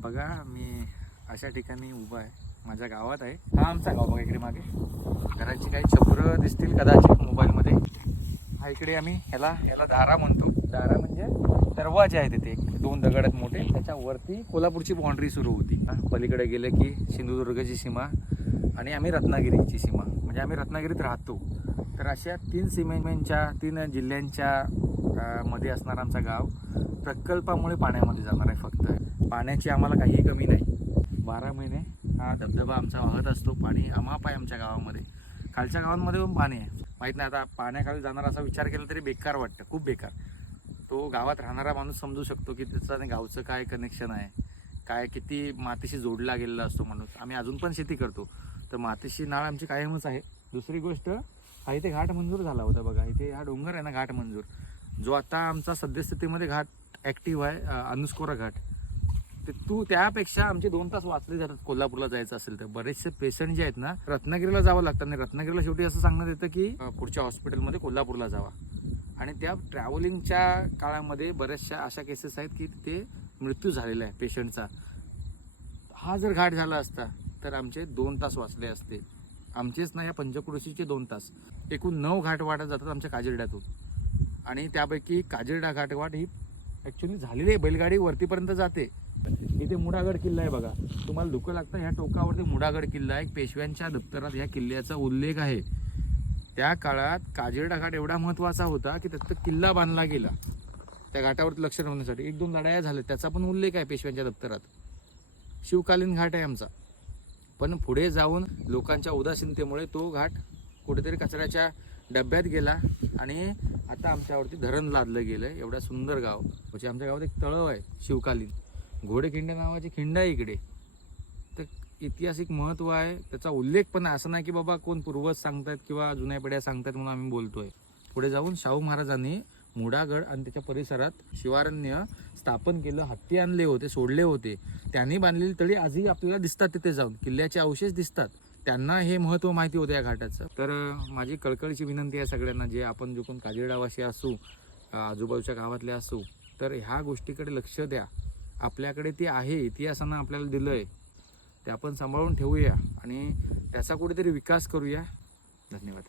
बघा मी अशा ठिकाणी उभा आहे, माझ्या गावात आहे. हा आमचा गाव बघा, इकडे मागे घराची काही छप्र दिसतील कदाचित मोबाईलमध्ये. हा इकडे आम्ही ह्याला दारा म्हणतो. दारा म्हणजे दरवाजे आहेत तिथे, एक दोन दगड आहेत मोठे, त्याच्यावरती कोल्हापूरची बाउंड्री सुरू होती. पलीकडे गेले की सिंधुदुर्गची सीमा आणि आम्ही रत्नागिरीची सीमा, म्हणजे आम्ही रत्नागिरीत राहतो. तर अशा 3 सीमेच्या 3 जिल्ह्यांच्या मध्ये असणारं आमचं गाव प्रकल्पामुळे पाण्यामध्ये जाणार आहे. फक्त पाण्याची आम्हाला काहीही कमी नाही. 12 महिने हा धबधबा आमचा वाहत असतो. पाणी अमाप आहे आमच्या गावामध्ये. खालच्या गावांमध्ये पण पाणी आहे, माहीत नाही. आता पाण्याखाली जाणार असा विचार केला तरी बेकार वाटतं, खूप बेकार. तो गावात राहणारा माणूस समजू शकतो की त्याचं गावचं काय कनेक्शन आहे, काय किती मातीशी जोडला गेलेला असतो माणूस. आम्ही अजून पण शेती करतो, तर मातीशी नाळ आमची कायमच आहे. दुसरी गोष्ट, हा इथे घाट मंजूर झाला होता बघा. इथे हा डोंगर आहे ना, घाट मंजूर, जो आता आमचा सद्यस्थितीमध्ये घाट ॲक्टिव्ह आहे, अनुस्कोरा घाट. ते त्यापेक्षा आमचे 2 तास वाचले जातात कोल्हापूरला जायचं असेल तर. बरेचसे पेशंट जे आहेत ना, रत्नागिरीला जावं लागतं. आणि रत्नागिरीला शेवटी असं सांगण्यात येतं की पुढच्या हॉस्पिटलमध्ये कोल्हापूरला जावा. आणि त्या ट्रॅव्हलिंगच्या काळामध्ये बऱ्याचशा अशा केसेस आहेत की तिथे मृत्यू झालेला आहे पेशंटचा. हा जर घाट झाला असता तर आमचे 2 तास वाचले असते. आमचेच ना, या पंचक्रोशीचे 2 तास. एकूण 9 घाटवाटा जातात आमच्या काजिरड्यातून. आणि त्यापैकी काजिरडा घाटवाट ही ॲक्च्युली झालेली आहे, बैलगाडी वरतीपर्यंत जाते. इथे मुडागड किल्ला आहे बघा, तुम्हाला दुःख लागतं. ह्या टोकावरती मुडागड किल्ला आहे. पेशव्यांच्या दप्तरात ह्या किल्ल्याचा उल्लेख आहे. त्या काळात काजिरडा घाट एवढा महत्त्वाचा होता की त्याचा किल्ला बांधला गेला त्या घाटावरती लक्ष ठेवण्यासाठी. 1-2 लढाया झाल्या, त्याचा पण उल्लेख आहे पेशव्यांच्या दप्तरात. शिवकालीन घाट आहे आमचा. पण पुढे जाऊन लोकांच्या उदासीनतेमुळे तो घाट कुठेतरी कचऱ्याच्या डब्यात गेला आणि आता आमच्यावरती धरण लादलं गेलं. एवढं सुंदर गाव, म्हणजे आमच्या गावात एक तळव आहे शिवकालीन, घोडेखिंड नावाची खिंड आहे इकडे. तर ऐतिहासिक महत्त्व आहे, त्याचा उल्लेख पण असं नाही की बाबा कोण पूर्वज सांगतात किंवा जुन्या पिढ्या सांगतात म्हणून आम्ही बोलतोय. पुढे जाऊन शाहू महाराजांनी मुडागड आणि त्याच्या परिसरात शिवारण्य स्थापन केलं. हत्ती आणले होते, सोडले होते. त्यांनी बांधलेली तळी आजही आपल्याला दिसतात. तिथे जाऊन किल्ल्याचे अवशेष दिसतात. त्यांना हे महत्त्व माहिती होतं या घाटाचं. तर माझी कळकळीची विनंती आहे सगळ्यांना, जे आपण जो कोण काजिरडावासी असू, आजूबाजूच्या गावातले असू, तर ह्या गोष्टीकडे लक्ष द्या. आपल्याकडे ती आहे, इतिहासानं आपल्याला दिलं आहे, ते आपण सांभाळून ठेवूया आणि त्याचा कुठेतरी विकास करूया. धन्यवाद.